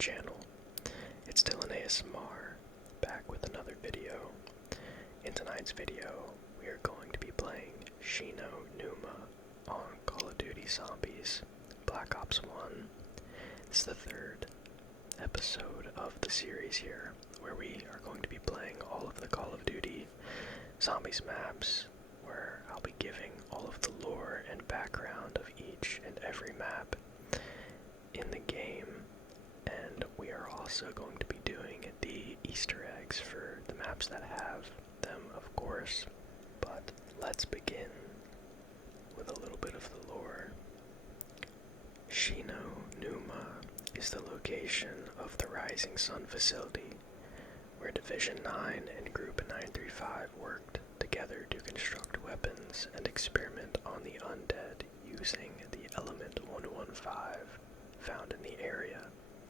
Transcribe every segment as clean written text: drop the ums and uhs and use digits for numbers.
channel. It's still an ASMR, back with another video. In tonight's video, we are going to be playing Shi No Numa on Call of Duty Zombies Black Ops 1. This is the third episode of the series here, where we are going to be playing all of the Call of Duty Zombies maps, where I'll be giving all of the lore and background of each and every map in the game, and we are also going to be doing the Easter eggs for the maps that have them, of course. But let's begin with a little bit of the lore. Shi No Numa is the location of the Rising Sun facility, where Division 9 and Group 935 worked together to construct weapons and experiment on the undead using the Element 115 found in the area.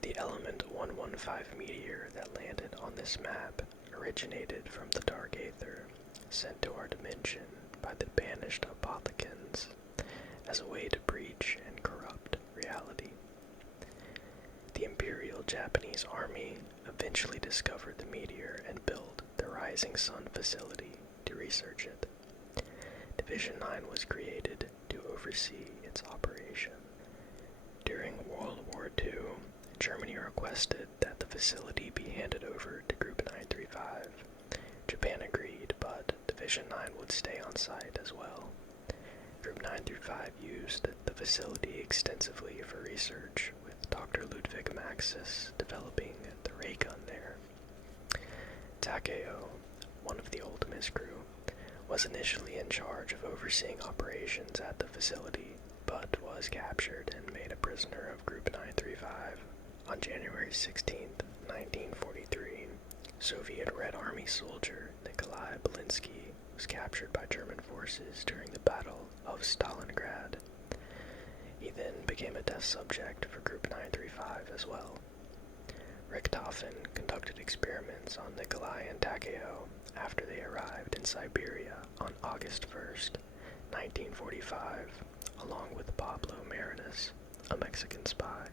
The Element 115 meteor that landed on this map originated from the Dark Aether sent to our dimension by the banished Apothicons as a way to breach and corrupt reality. The Imperial Japanese Army eventually discovered the meteor and built the Rising Sun facility to research it. Division 9 was created to oversee its operation. During World War II, Germany requested that the facility be handed over to Group 935. Japan agreed, but Division 9 would stay on site as well. Group 935 used the facility extensively for research, with Doctor Ludvig Maxis developing the ray gun there. Takeo, one of the Ultimus Crew, was initially in charge of overseeing operations at the facility, but was captured and made a prisoner of Group 935. On January 16, 1943, Soviet Red Army soldier Nikolai Belinsky was captured by German forces during the Battle of Stalingrad. He then became a test subject for Group 935 as well. Richthofen conducted experiments on Nikolai and Takeo after they arrived in Siberia on August 1st, 1945, along with Pablo Marinus, a Mexican spy.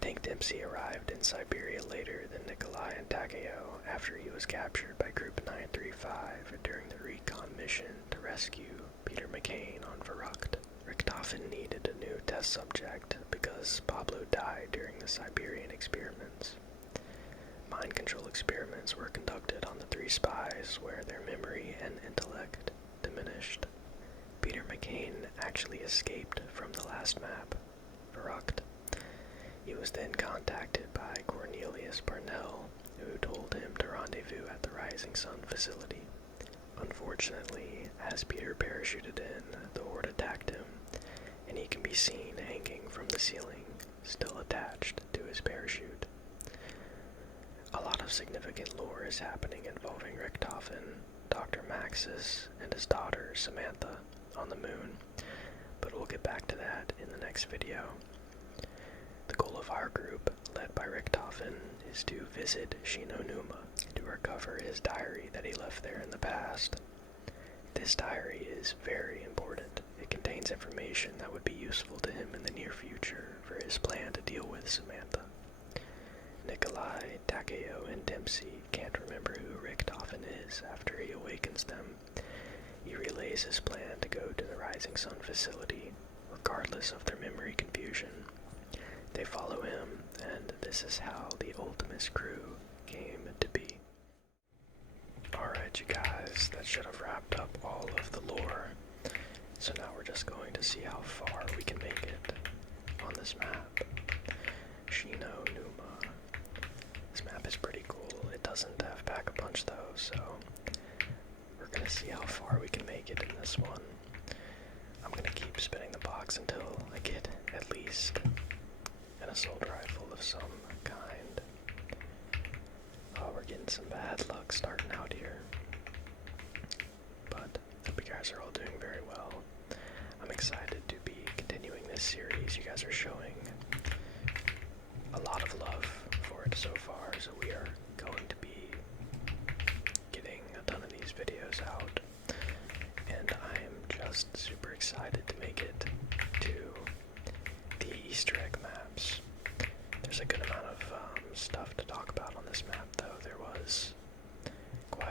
Tank Dempsey arrived in Siberia later than Nikolai and Takeo after he was captured by Group 935 during the recon mission to rescue Peter McCain on Verrucht. Richthofen needed a new test subject because Pablo died during the Siberian experiments. Mind control experiments were conducted on the three spies where their memory and intellect diminished. Peter McCain actually escaped from the last map, Verrucht. He was then contacted by Cornelius Parnell, who told him to rendezvous at the Rising Sun facility. Unfortunately, as Peter parachuted in, the Horde attacked him, and he can be seen hanging from the ceiling, still attached to his parachute. A lot of significant lore is happening involving Richthofen, Dr. Maxis, and his daughter Samantha on the moon, but we'll get back to that in the next video. The goal of our group, led by Richthofen, is to visit Shi No Numa to recover his diary that he left there in the past. This diary is very important. It contains information that would be useful to him in the near future for his plan to deal with Samantha. Nikolai, Takeo, and Dempsey can't remember who Richthofen is after he awakens them. He relays his plan to go to the Rising Sun facility, regardless of their memory confusion. They follow him, and this is how the Ultimus Crew came to be. Alright, you guys, that should have wrapped up all of the lore. So now we're just going to see how far we can make it on this map. Shi No Numa. This map is pretty cool. It doesn't have Pack-a-Punch though, so we're gonna see how far we can make it in this one. I'm gonna keep spinning the box until I get at least an assault rifle of some kind. Oh, we're getting some bad luck starting out here. But I hope you guys are all doing very well. I'm excited to be continuing this series. You guys are showing a lot of love for it so far, so we are going to be getting a ton of these videos out. And I am just super excited to make it to the Easter egg maps. There's a good amount of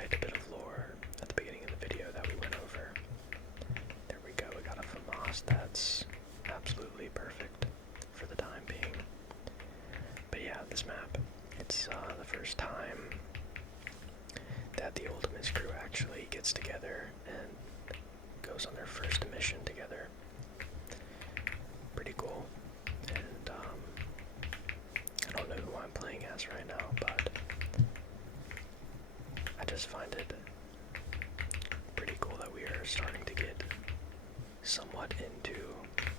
highlight a bit of lore at the beginning of the video that we went over. There we go, we got a FAMAS that's absolutely perfect for the time being. But yeah, this map, it's the first time that the Ultimus Crew actually gets together and goes on their first mission together. Pretty cool. And I don't know who I'm playing as right now, but I just find it pretty cool that we are starting to get somewhat into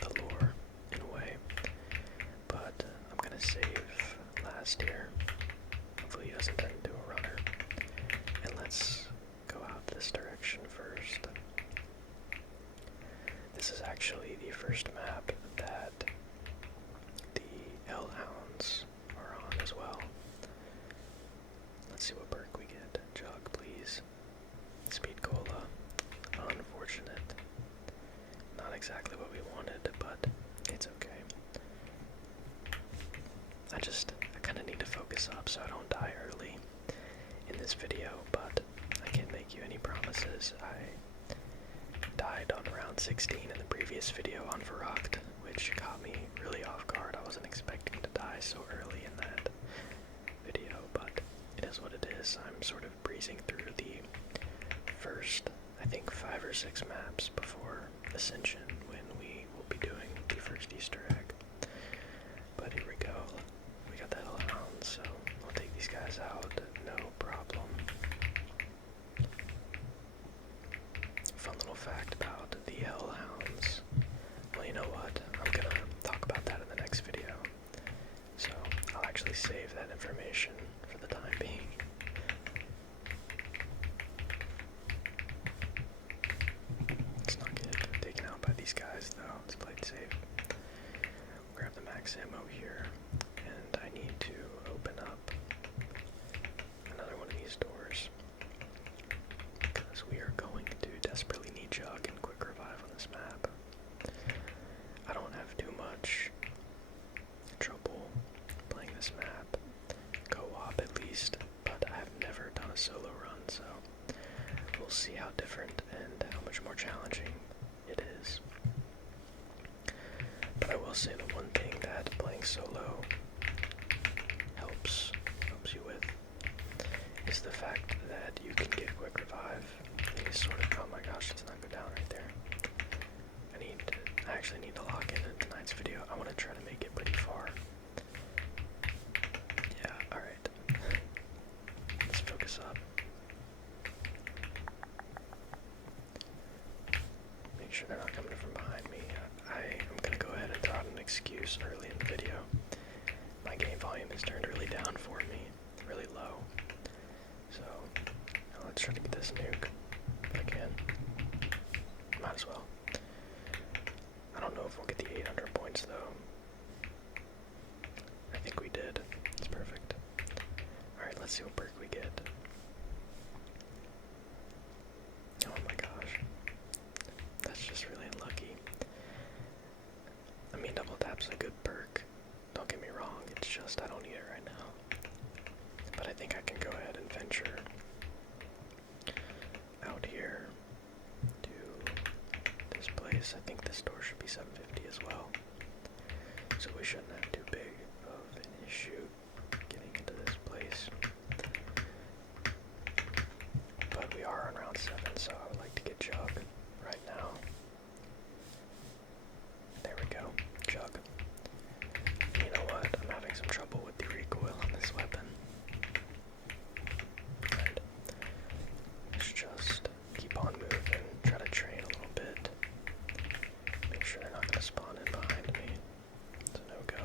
the lore in a way. But I'm gonna save last here. Hopefully he doesn't turn into a runner. And let's go out this direction first. This is actually the first map that the Hellhounds are on as well. Let's see what perk we get. Jug, please. Speed Cola. Unfortunate. Not exactly what we wanted, but it's okay. I kind of need to focus up so I don't die early in this video, but I can't make you any promises. I died on round 16 in the previous video on Varrocked, which caught me really off guard. I wasn't expecting to die so early in that video, but it is what it is. I'm sort of breezing through the first, I think, 5 or 6 maps before Ascension, when we will be doing the first Easter egg. But here we go. We got the Hellhounds, so I'll take these guys out, no problem. Fun little fact about the Hellhounds. Well, you know what? I'm gonna talk about that in the next video. So I'll actually save that information for the time being. Let's not get taken out by these guys, though. Let's play it safe. Grab the max ammo here, and I need to open up another one of these doors, because we are going to desperately need Jug and Quick Revive on this map. I don't have too much trouble playing this map, co-op at least, but I have never done a solo run, so we'll see how different and how much more challenging it is. But I will say the one thing that playing solo helps you with is the fact that you can get Quick Revive. And you sort of, oh my gosh, let's not go down right there. I actually need to lock in tonight's video. I want to try to make it pretty far. Yeah, alright. Let's focus up. Make sure they're not coming from behind me. I am going to go ahead and throw out an excuse early in the video. My game volume is turned really down for me, really low. So, let's try to get this nuke if I can. Might as well. I don't know if we'll get the 800 points though. I think we did. It's perfect. Alright, let's see what perk we get. Oh my gosh. That's just really unlucky. I mean, double tap's a good perk. Don't get me wrong, it's just I don't need it right now. But I think I can go ahead and venture out here to this place. I think this door should be 750 as well. So we shouldn't have too big of an issue getting into this place. But we are on round 7, so I would like to get Jug right now. There we go, Jug. You know what? I'm having some trouble with the recoil on this weapon. Right. Let's just keep on moving, try to train a little bit. Make sure they're not going to spawn in behind me. It's a no-go.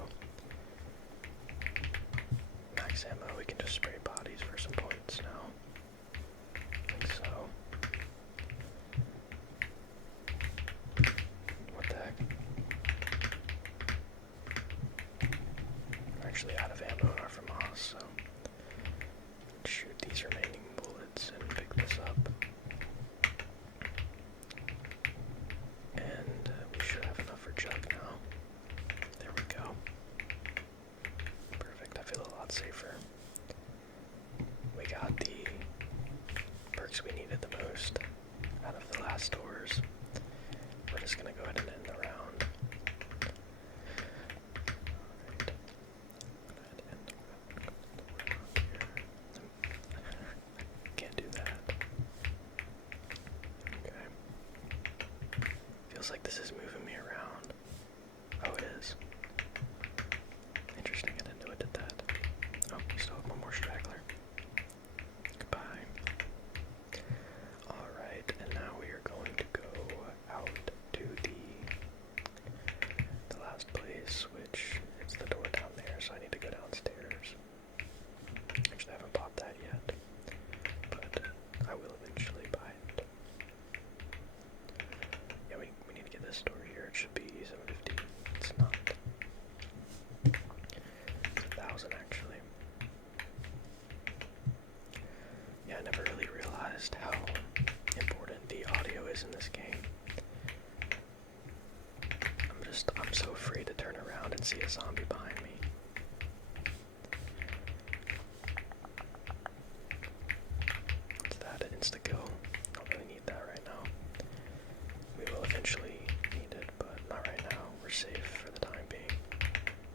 so I need to go downstairs. Actually, I haven't bought that yet, but I will eventually buy it. Yeah, we need to get this door here. It should be 750. It's not. It's 1,000 actually. Yeah, I never really realized how important the audio is in this game. I'm so afraid to turn around and see a zombie behind me. What's that? An insta-kill? Don't really need that right now. We will eventually need it, but not right now. We're safe for the time being.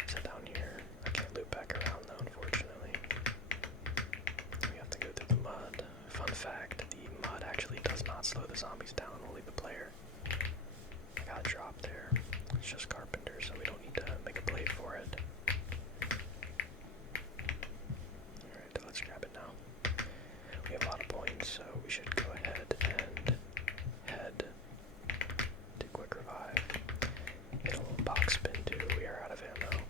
Sit down here. I can't loop back around though, unfortunately. We have to go through the mud. Fun fact, the mud actually does not slow the zombies down, only the player. I got dropped there. It's just carpenter, so we don't need to make a blade for it. Alright, let's grab it now. We have a lot of points, so we should go ahead and head to quick revive. Hit a little box spin too. We are out of ammo.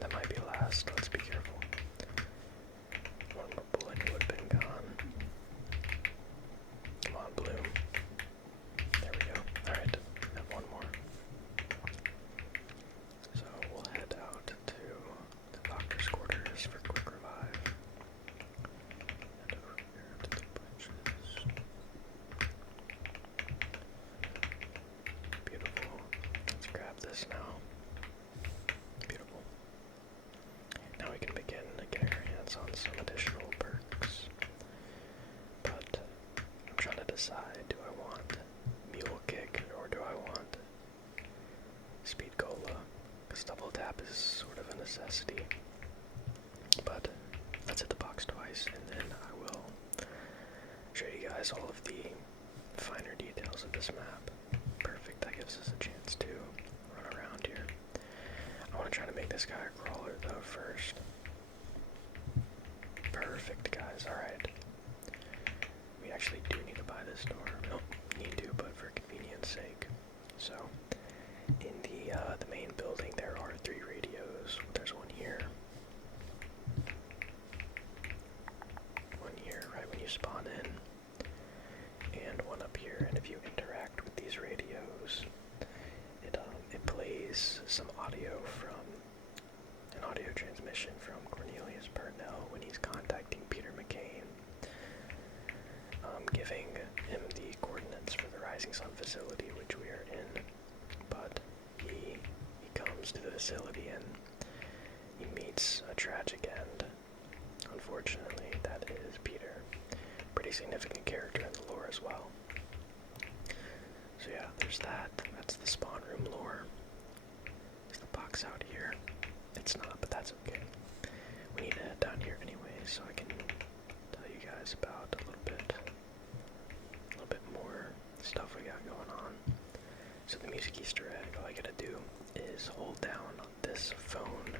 That might be last. Let's be careful. One more bullet and it would have been gone. Come on, Bloom. There we go. Alright, have one more. So we'll head out to the doctor's quarters for quick revive. And over here to the bridges. Beautiful. Let's grab this now. Beautiful. Now we can begin getting our hands on some additional perks. But I'm trying to decide, do I want Mule Kick or do I want Speed Cola? Because double tap is sort of a necessity. But let's hit the box twice and then I will show you guys all of the finer details of this map. Perfect, that gives us a chance to run around here. I want to try to make this guy a crawler though first. Perfect, guys, alright. We actually do need to buy this door. We don't need to, but for convenience sake. So, in the main building there are 3 radios. There's one here. One here, right when you spawn in. And one up here, and if you interact with these radios, it plays some audio from an audio transmission from Cornelius Burnell when he's contacting Peter McCain, giving him the coordinates for the Rising Sun facility, which we are in. But he comes to the facility and he meets a tragic end. Unfortunately, that is Peter. Pretty significant character in the lore as well. So yeah, there's that. That's the spawn room lore. Is the box out here? It's not, but that's okay. We need to head down here anyway, so I can tell you guys about a little bit more stuff we got going on. So the music Easter egg, all I gotta do is hold down this phone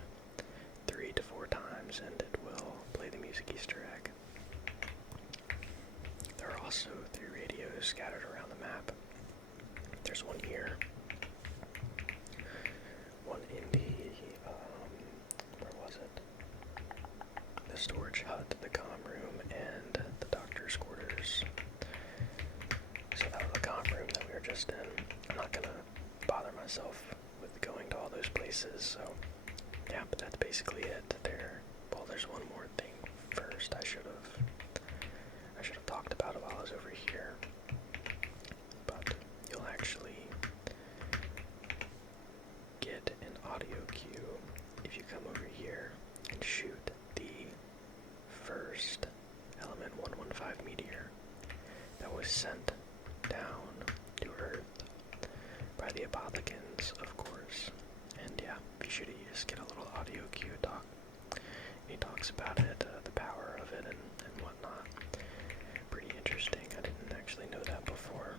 3 to 4 times and it will play the music Easter egg. There are also 3 radios scattered around the map. There's one here, one in the, where was it? The storage hut, the comm room, and the doctor's quarters. So that was the comm room that we were just in. I'm not gonna bother myself with going to all those places, so yeah, but that's basically it. Well, there's one more thing first I should have talked about it while I was over here. But you'll actually get an audio cue if you come over here and shoot the first element 115 meteor that was sent down to Earth by the Apothicons, of course. And yeah, if you shoot it, you just get a little audio cue talk. He talks about it, the power of it, and whatnot. Pretty interesting. I didn't actually know that before.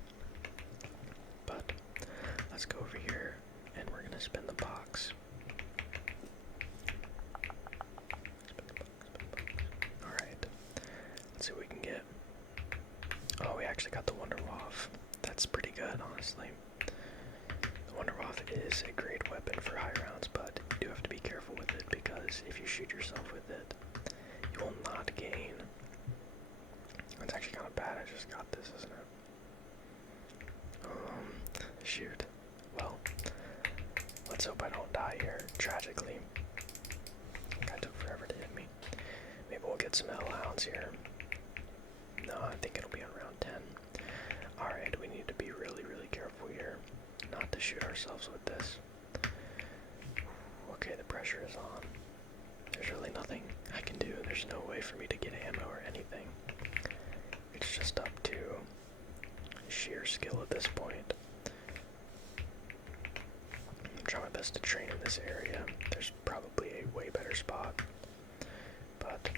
But let's go over here, and we're gonna spin the box. Alright. Let's see what we can get. Oh, we actually got the Wonder Waff. That's pretty good, honestly. The Wonder Waff is a great weapon for high rounds, but careful with it, because if you shoot yourself with it, you will not gain. That's actually kind of bad. I just got this, isn't it? Shoot. Well, let's hope I don't die here, tragically. That took forever to hit me. Maybe we'll get some hellhounds here. No, I think it'll be on round 10. Alright, we need to be really, really careful here not to shoot ourselves with this. Okay, the pressure is on. There's really nothing I can do. There's no way for me to get ammo or anything. It's just up to sheer skill at this point. I'm trying my best to train in this area. There's probably a way better spot, but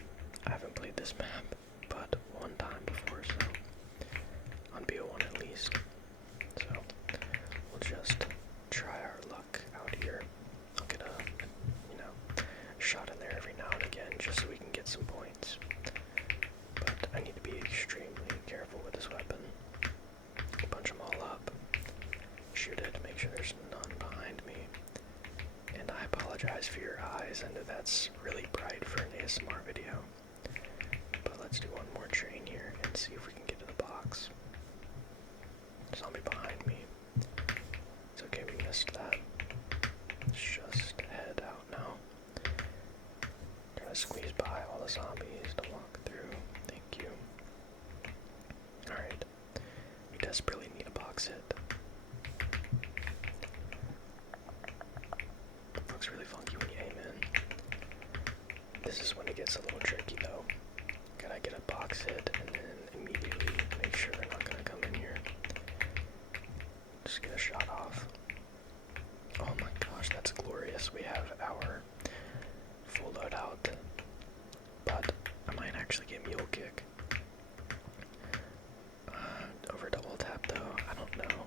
I haven't played this map but one time before, so on BO1 at least. So we'll just try our luck out here. I'll get a shot in there every now and again just so we can get some points. But I need to be extremely careful with this weapon. Bunch them all up. Shoot it, make sure there's none behind me. And I apologize for your eyes. I know that's really bright for an ASMR video. But let's do one more train here and see if we can get to the box. Zombie behind me. It's okay, we missed that. Let's just head out now. Trying to squeeze by all the zombies to walk through. Thank you. Alright. We desperately need a box hit. Looks really funky when you aim in. This is when it gets a little tricky though. Gotta get a box hit and then immediately make sure they're not gonna come in here. Just get a shot off. Oh my gosh, that's glorious. We have our full loadout. But I might actually get mule kick. Over double tap though, I don't know.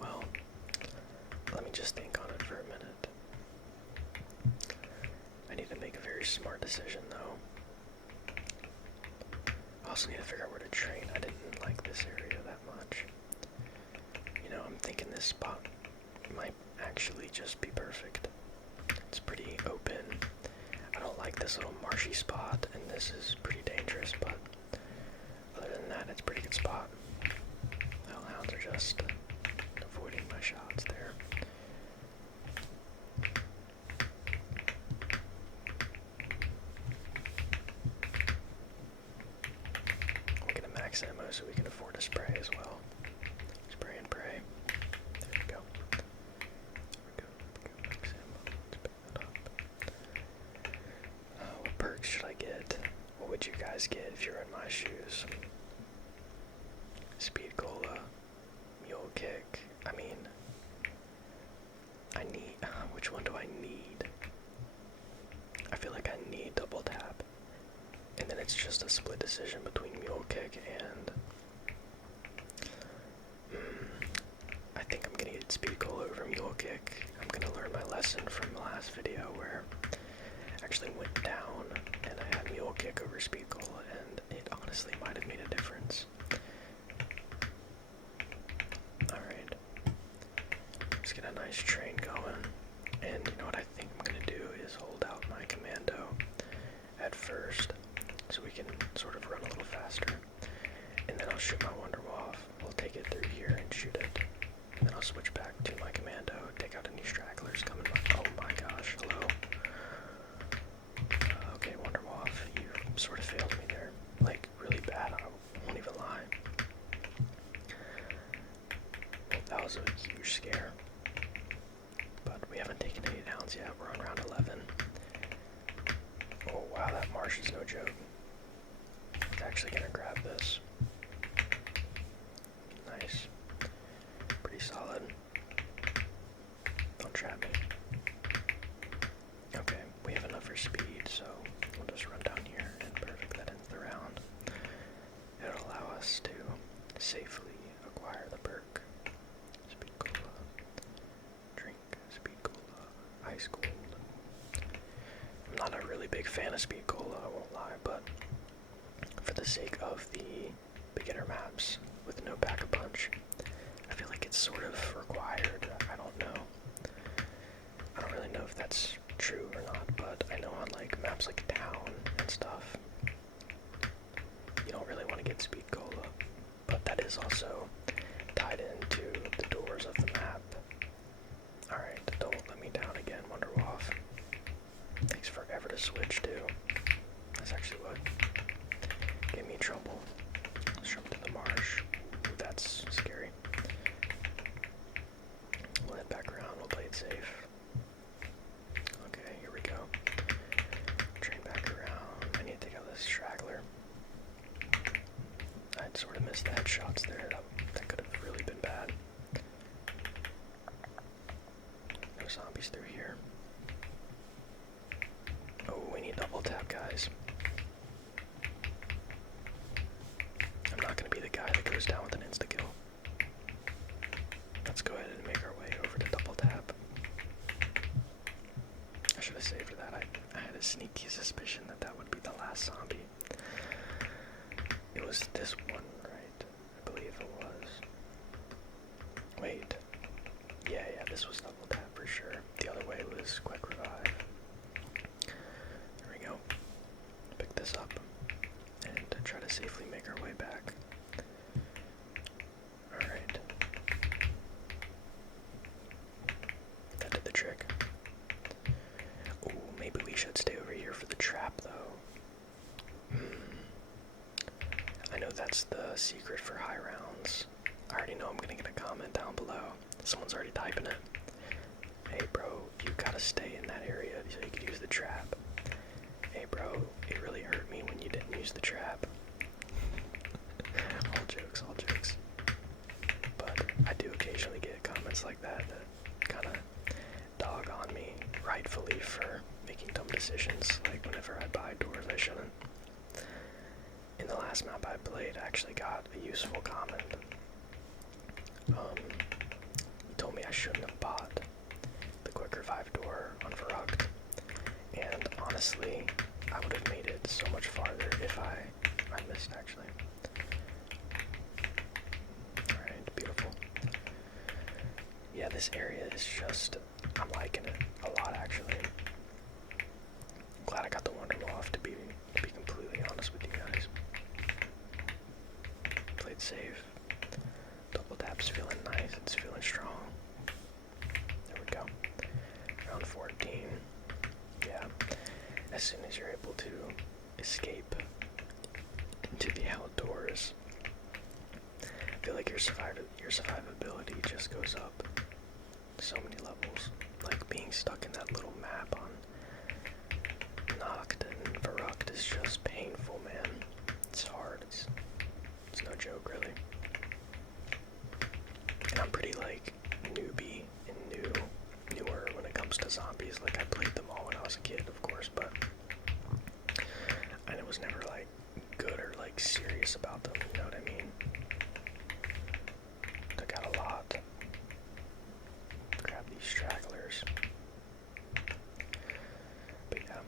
Well, let me just think on it for a minute. I need to make a very smart decision though. I also need to figure out where to train. I didn't like this area that much. I'm thinking this spot might actually just be perfect. It's pretty open. I don't like this little marshy spot, and this is pretty dangerous, but other than that, it's a pretty good spot. Hellhounds are just avoiding my shots there. We'll get a max ammo so we can afford to spray as well. Spray and pray. There we go. Max ammo. Let's pick that up. What perks should I get? What would you guys get if you're in my shoes? Speed cola, mule kick. I mean, I need. Which one do I need? I feel like I need double tap, and then it's just a split decision between mule kick and. I think I'm gonna get speed cola over mule kick. I'm gonna learn my lesson from the last video where I actually went down and I had mule kick over speed cola, and it honestly might have made a difference. Alright. Let's get a nice train going. And you know what I think I'm gonna do is hold out my commando at first so we can sort of run a little faster. And then I'll shoot my wonder off. We'll take it through here and shoot it. And then I'll switch back to my commando, take out any stragglers coming by. Oh my gosh, hello. Okay, wonder off. You sort of failed me there. Like, really bad, I won't even lie. That was a huge scare. But we haven't taken any downs yet. We're on round 11. Oh wow, that marsh is no joke. It's actually gonna grab this. Nice. Pretty solid. Don't trap me. Okay, we have enough for speed, so we'll just run down here, and perfect, that ends the round. It'll allow us to safely acquire the perk. Speed cola. Drink speed cola. Ice cold. I'm not a really big fan of speed cola, I won't lie, but for the sake of the beginner maps with no backup punch, I feel like it's sort of required. I don't know. corners of the map. Alright, don't let me down again, Wonderwaff. Takes forever to switch too. That's actually what gave me trouble. Let's jump to the marsh. Ooh, that's scary. We'll head back around, we'll play it safe. Okay, here we go. Train back around. I need to take out this straggler. I sort of missed the headshots there. That could have really been bad. No zombies through here. Oh, we need double tap, guys. I'm not going to be the guy that goes down with an insta-kill. Let's go ahead and make our way over to double tap. I should have saved for that. I had a sneaky suspicion that that would be the last zombie. It was this one, right? I believe it was. Wait. Yeah, this was double tap for sure. The other way was quick revive. There we go. Pick this up and try to safely make our way back. Alright. That did the trick. Ooh, maybe we should stay over here for the trap though. I know that's the secret for high rounds. I already know I'm gonna get a comment down below. Someone's already typing it. Hey bro, you gotta stay in that area so you can use the trap. Hey bro, it really hurt me when you didn't use the trap. All jokes, all jokes. But I do occasionally get comments like that kinda dog on me, rightfully, for making dumb decisions, like whenever I buy doors I shouldn't. In the last map I played, I actually got a useful comment. He told me I shouldn't have bought the quick revive door on Verrucht, and honestly, I would have made it so much farther if I missed actually. Alright, beautiful. Yeah, this area is just, I'm liking it a lot actually. Glad I got the Wonderwaff to be completely honest with you guys. Played safe. Double tap's feeling nice, it's feeling strong. There we go. Round 14. Yeah. As soon as you're able to escape into the outdoors, I feel like your survivability just goes up so many levels. Like being stuck in that little map on Nacht and Verrucht is just painful, man. It's hard. It's no joke, really. And I'm pretty like newbie and newer when it comes to zombies. Like I played them all when I was a kid, of course, but I was never like good or like serious about them. You know what I mean? Took out a lot. Grab these stragglers. But yeah,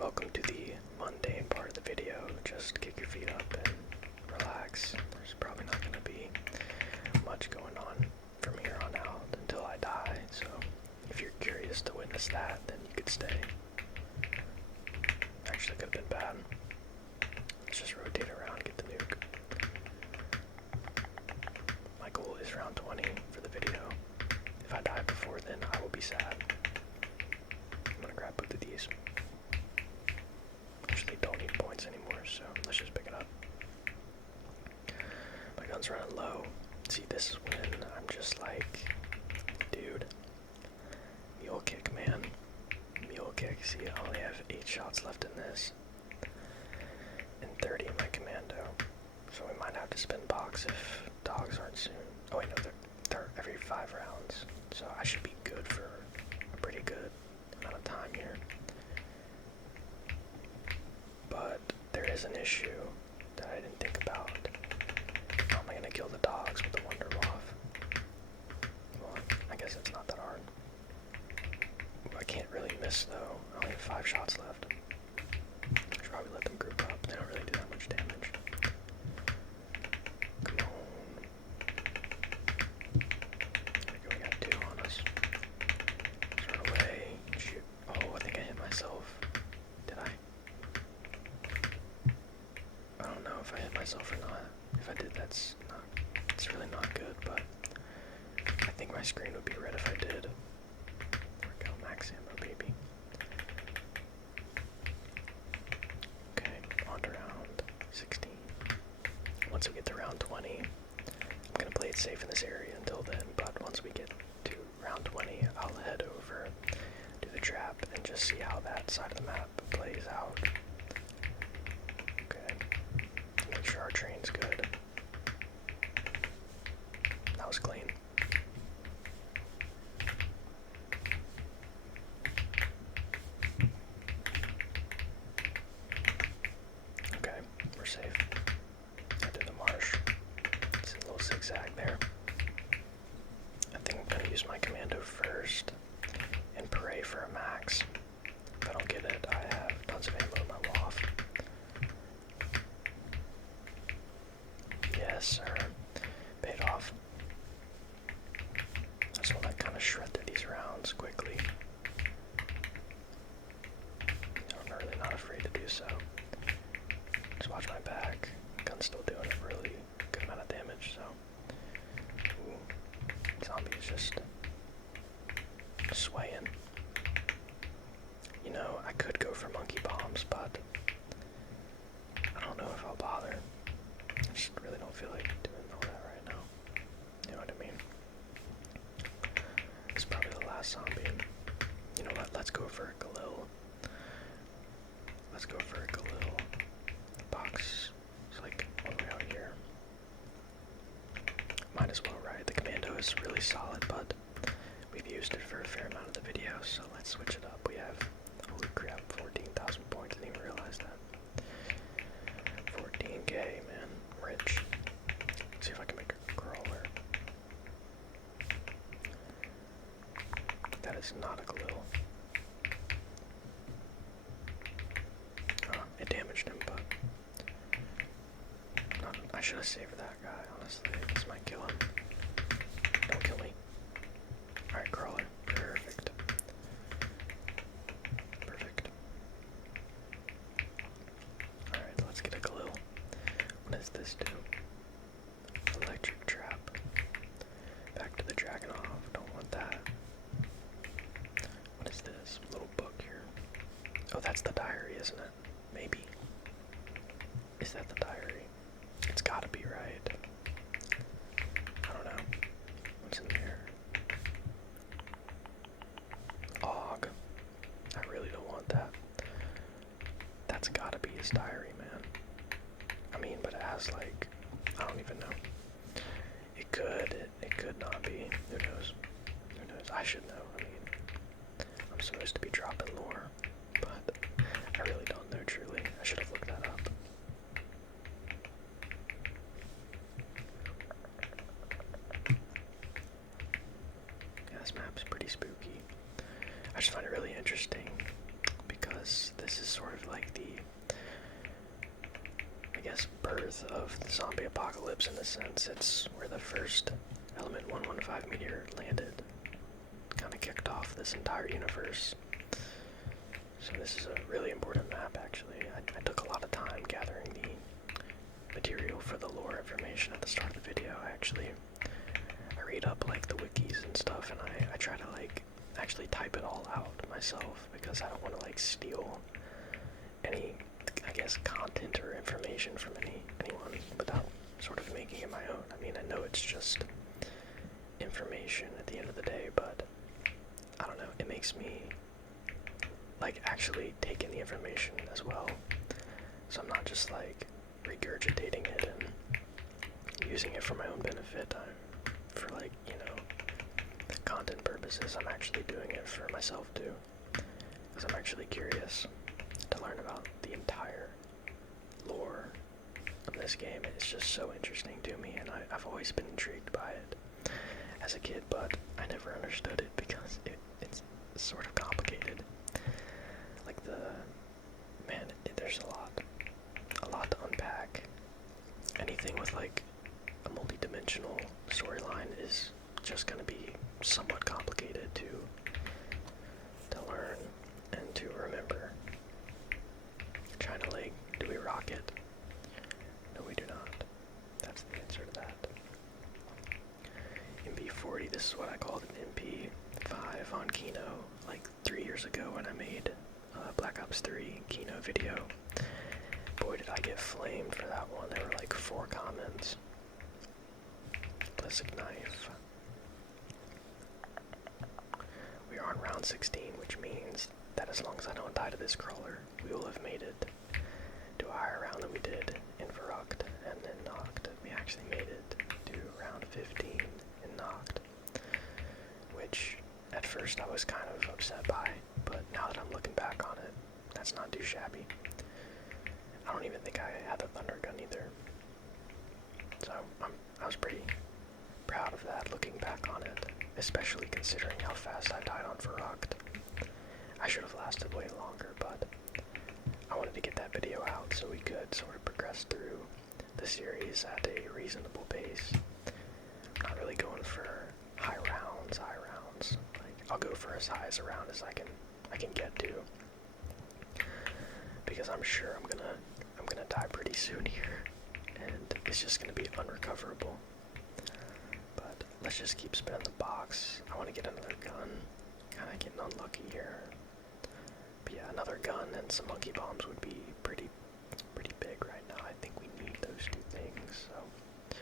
welcome to the mundane part of the video. Just kick your feet up and relax. There's probably not going to be much going on from here on out until I die, so if you're curious to witness that, then you could stay. Actually could have been bad. Let's just rotate around, get the nuke. My goal is round 20 for the video. If I die before then, I will be sad. I'm gonna grab both of these. Actually don't need points anymore, so let's just pick it up. My gun's running low. See, this is when I'm just like, dude, mule kick, man. Mule kick. See, I only have 8 shots left in this, and 30 in my commando. So we might have to spin box if dogs aren't soon. Oh wait, no, they're every 5 rounds. So I should be good for a pretty good amount of time here. But there is an issue that I didn't think about. How am I gonna kill the dogs with the Wonderwaff? Well, I guess it's not that hard. I can't really miss though. I only have 5 shots left. I should probably let them group up. They don't really do that much damage. Come on. There we go, we got 2 on us. Let's run away. Shoot. Oh, I think I hit myself. Did I? think my screen would be red if I did. There we go, max ammo, baby. Okay, on to round 16. Once we get to round 20, I'm gonna play it safe in this area until then, but once we get to round 20, I'll head over to the trap and just see how that side of the map plays out. Okay, make sure our train's good. That was clean. Okay, we're safe. Into the marsh. It's a little zigzag there. I think I'm gonna use my commando first and pray for a max. If I don't get it, I have tons of ammo in my waff. Yes, sir. Paid off. I just want to kind of shred through these rounds quickly. I'm really not afraid to do so. Just watch my back. Gun's still doing a really good amount of damage, so. Ooh. Zombie is just swaying. You know, I could go for monkey bombs, but I don't know if I'll bother. I just really don't feel like doing all that right now. You know what I mean? It's probably the last zombie. You know what? Let's go for a Galil. Let's go for a Galil. The box is like all the way out here. Might as well, right? The commando is really solid, but we've used it for a fair amount of the video, so let's switch it up. We have, holy crap, 14,000 points. Didn't even realize that. 14k, man. Rich. Let's see if I can make a crawler. That is not a Galil. It damaged him, but I should have saved that guy, honestly. This might kill him. Don't kill me. Alright, crawler. Perfect. Perfect. Alright, let's get a Galil. What does this do? Electric trap. Back to the Dragonov. Don't want that. What is this? Little book here. Oh, that's the diary, isn't it? Maybe. Is that the diary? It's gotta be, right? I don't know. What's in there? Og. I really don't want that. That's gotta be his diary, man. I mean, but it has like, I don't even know. It could not be. Who knows? Who knows? I should know. I mean, I'm supposed to be dropping lore, but I really don't know truly. I should have looked that up. Yeah, this map's pretty spooky. I just find it really interesting because this is sort of like the, I guess, birth of the zombie apocalypse in a sense. It's where the first Element 115 meteor landed. Kind of kicked off this entire universe. So this is a really important map, actually. I took a lot of time gathering the material for the lore information at the start of the video. I read up like the wikis and stuff, and I try to like actually type it all out myself because I don't want to like steal any, I guess, content or information from anyone without sort of making it my own. I mean, I know it's just information at the end of the day, but I don't know, it makes me like actually take in the information as well. So I'm not just like regurgitating it and using it for my own benefit. For like, you know, content purposes, I'm actually doing it for myself too. Because I'm actually curious to learn about the entire lore of this game. It's just so interesting to me, and I've always been intrigued by it as a kid, but I never understood it because it's sort of complicated. Like there's a lot to unpack. Anything with like a multi-dimensional storyline is just going to be somewhat complicated to learn and to remember. China Lake, do we rock it? No, we do not. That's the answer to that. MB4 40. This is what I called an MP5 on Kino like 3 years ago when I made Black Ops 3 Kino video. Boy, did I get flamed for that one. There were like 4 comments. Ballistic knife. We are on round 16, which means that as long as I don't die to this crawler, we will have made it to a higher round than we did in Verrucht and then Knocked. We actually made it to round 15 in Knocked, which at first I was kind of upset by, but now that I'm looking back on it, that's not too shabby. I don't even think I had the thunder gun either, so I was pretty proud of that looking back on it, especially considering how fast I died on Verrucht. I should have lasted way longer, but I wanted to get that video out so we could sort of progress through the series at a reasonable pace. I'm not really going for high rounds. Like, I'll go for as high as a round as I can get to, because I'm sure I'm gonna die pretty soon here, and it's just gonna be unrecoverable. But let's just keep spinning the box. I want to get another gun. Kind of getting unlucky here. But yeah, another gun and some monkey bombs would be pretty big right now. I think we need those 2 things, so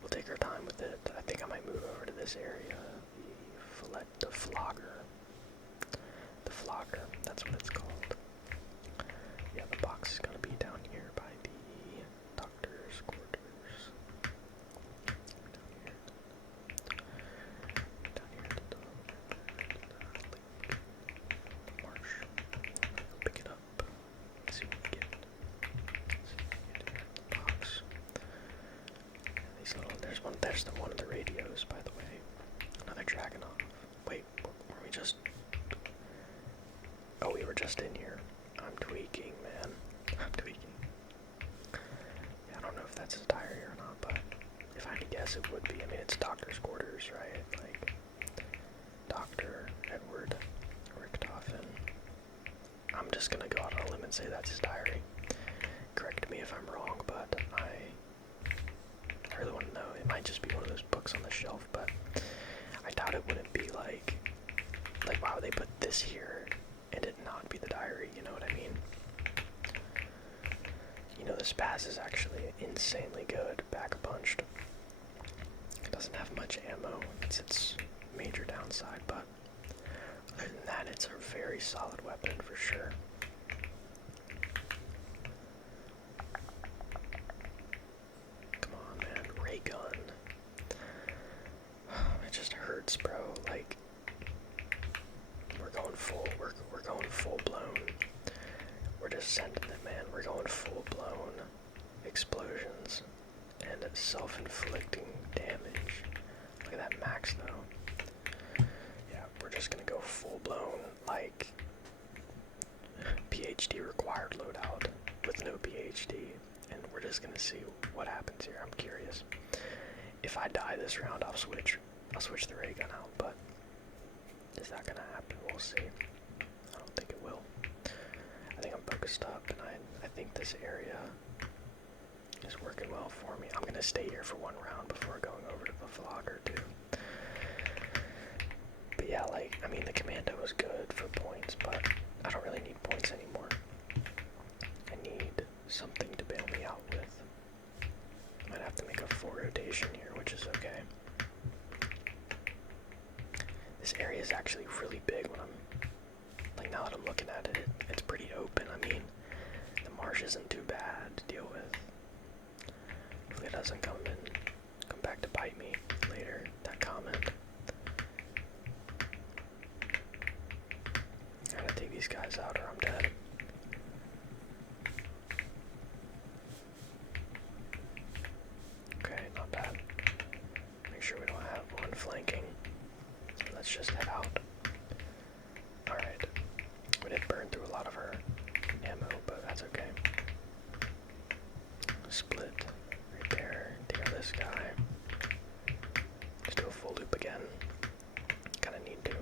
we'll take our time with it. I think I might move over to this area. The flogger. The flogger, that's what it's called. Yeah, the box is gonna be down here by the doctor's quarters. Down here at the marsh. Pick it up. See what we get. Here in the box. These little, there's one of the radios, by the way. Another Dragonov. Wait, were we just... Oh, we were just in here. I'm tweaking, man. I'm tweaking. Yeah, I don't know if that's his diary or not, but if I had to guess, it would be. I mean, it's doctor's quarters, right? Like, Dr. Edward Richthofen. I'm just gonna go out on a limb and say that's his diary. Correct me if I'm wrong, but I really want to know. It might just be one of those books on the shelf, but I doubt it wouldn't be like, why would they put this here and it not be the diary, you know what I mean? You know, the Spaz is actually insanely good, back punched. It doesn't have much ammo, it's its major downside, but other than that, it's a very solid weapon for sure. Come on, man, ray gun. It just hurts, bro. Like, we're going full blown. We're just sending it, man. We're going full blown explosions and self-inflicting damage. Look at that max, though. Yeah, we're just gonna go full blown, like, PhD required loadout with no PhD, and we're just gonna see what happens here. I'm curious. If I die this round, I'll switch the ray gun out, but is that gonna happen? We'll see. I don't think it will. I think I'm focused up, and I think this area is working well for me. I'm gonna stay here for 1 round before going over to the flogger too. But yeah, like, I mean, the commando was good for points, but I don't really need points anymore. I need something to bail me out with. Might have to make a 4 rotation here, which is okay. This area is actually really big when now that I'm looking at it, it's pretty open. I mean, the marsh isn't too bad to deal with. Hopefully it doesn't come back to bite me later, that comment. I gotta take these guys out or I'm dead. Okay, not bad. Make sure we don't have one flanking. Let's just head out. Alright. We did burn through a lot of our ammo, but that's okay. Split. Repair. Take out this guy. Just do a full loop again. Kinda need to.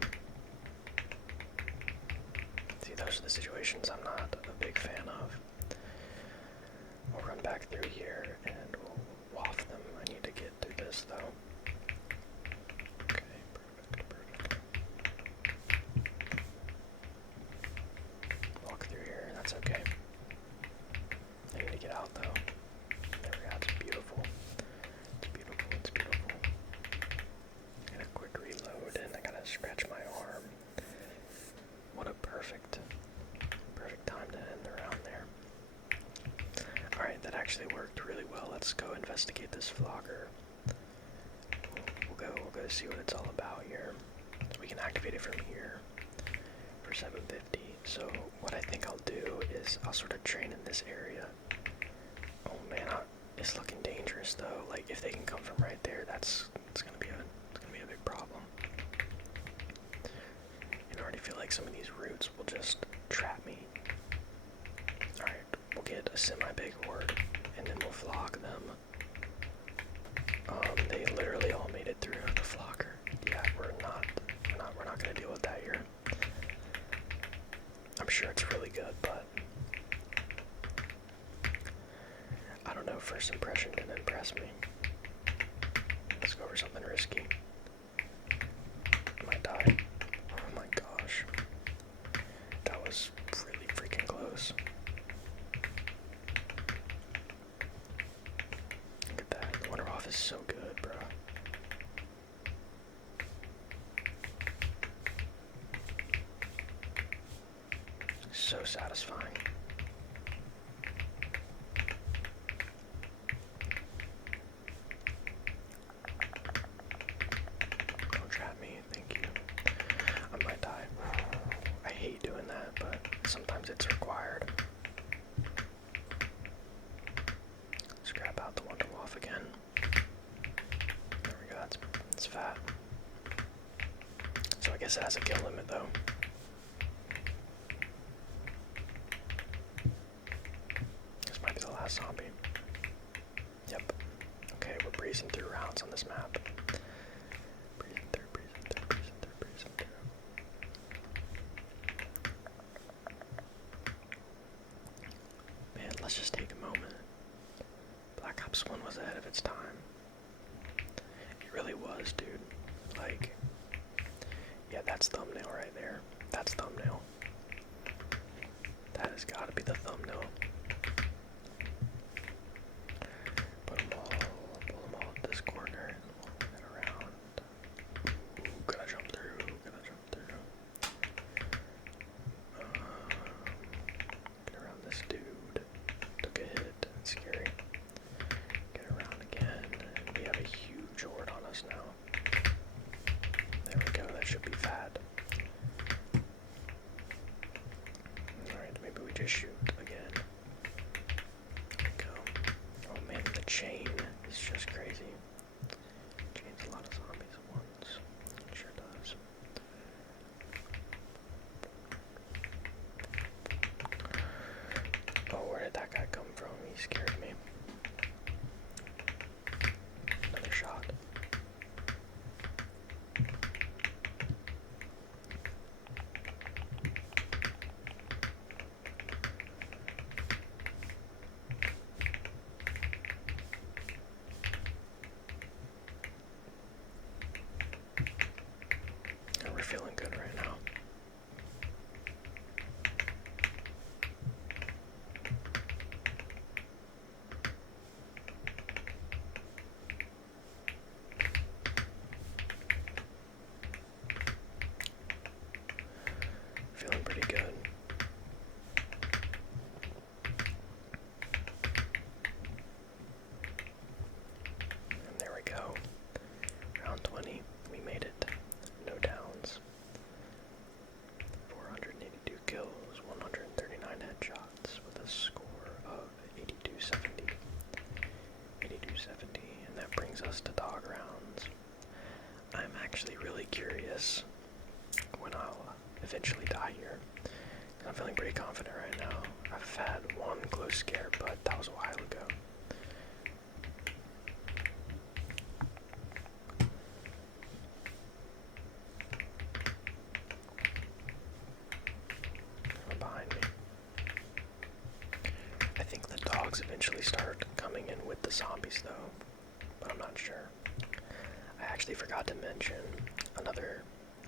See, those are the situations I'm not a big fan of. We'll run back through here and we'll waft them. I need to get through this though. investigate this flogger. We'll go see what it's all about here. So we can activate it from here for 750. So what I think I'll do is I'll sort of train in this area. Oh man, it's looking dangerous though. Like if they can come from right there, it's gonna be a big problem. And I already feel like some of these roots will just trap me. All right, we'll get a semi-big horde, and then we'll flog them. They literally all made it through the flogger. Yeah, we're not gonna deal with that here. I'm sure it's really good, but I don't know, first impression didn't impress me. Let's go for something risky. I might die. Oh my gosh. That was really freaking close. Look at that. The Wonder Off is so good, bro. So satisfying. Don't trap me, thank you. I might die. I hate doing that, but sometimes it's required. Let's grab out the Wonder Wolf again. There we go, it's fat. So I guess it has a kill limit though. Zombie. Yep. Okay, we're breezing through rounds on this map. Breezing through. Man, let's just take a moment. Black Ops 1 was ahead of its time. It really was, dude. Like, yeah, that's thumbnail right there. That's thumbnail. That has got to be the thumbnail. Pull them all up this corner, and we'll head around. Ooh, gotta jump through. Get around this dude. Took a hit, that's scary. Get around again, and we have a huge horde on us now. There we go, that should be fat. Alright, maybe we just shoot again. There we go. Oh man, the chain is just crazy. Chains a lot of zombies at once. It sure does. Oh, where did that guy come from? He scared me. Another shot. We're feeling good right now. Feeling pretty good. And there we go. Round 20. We made it. No downs. 482 kills, 139 headshots with a score of 8270. 8270, and that brings us to dog rounds. I'm actually really curious when I'll eventually die here. I'm feeling pretty confident right now. I've had one close scare, but that was a while ago. Behind me. I think the dogs eventually start coming in with the zombies though, but I'm not sure. I actually forgot to mention another,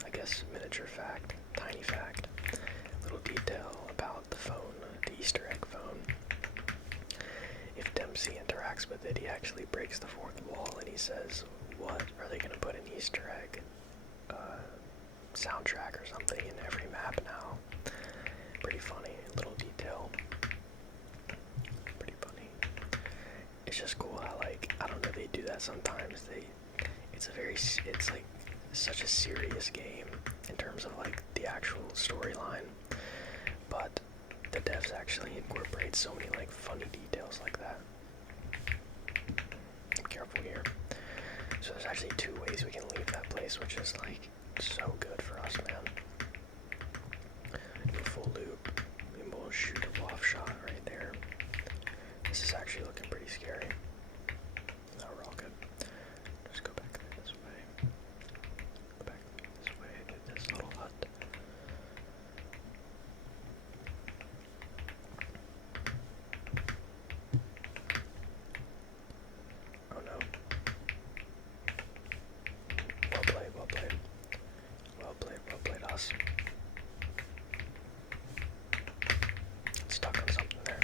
I guess, miniature fact, tiny fact, little detail about the phone, the Easter egg phone. If Dempsey interacts with it, he actually breaks the fourth wall and he says, "What are they gonna put an Easter egg soundtrack or something in every map now?" Pretty funny, little detail. Pretty funny. it's just cool how, like, I don't know, they do that sometimes. It's like such a serious game in terms of like the actual storyline, but the devs actually incorporate so many like funny details like that. Be careful here. So there's actually 2 ways we can leave that place, which is like so good for us, man. Do a full loop, and we'll shoot a waft shot right there. This is actually looking pretty scary. No, we're all good. Just go back this way. Go back this way to this little hut. Oh no. Well played, well played. Well played, well played us. Stuck on something there.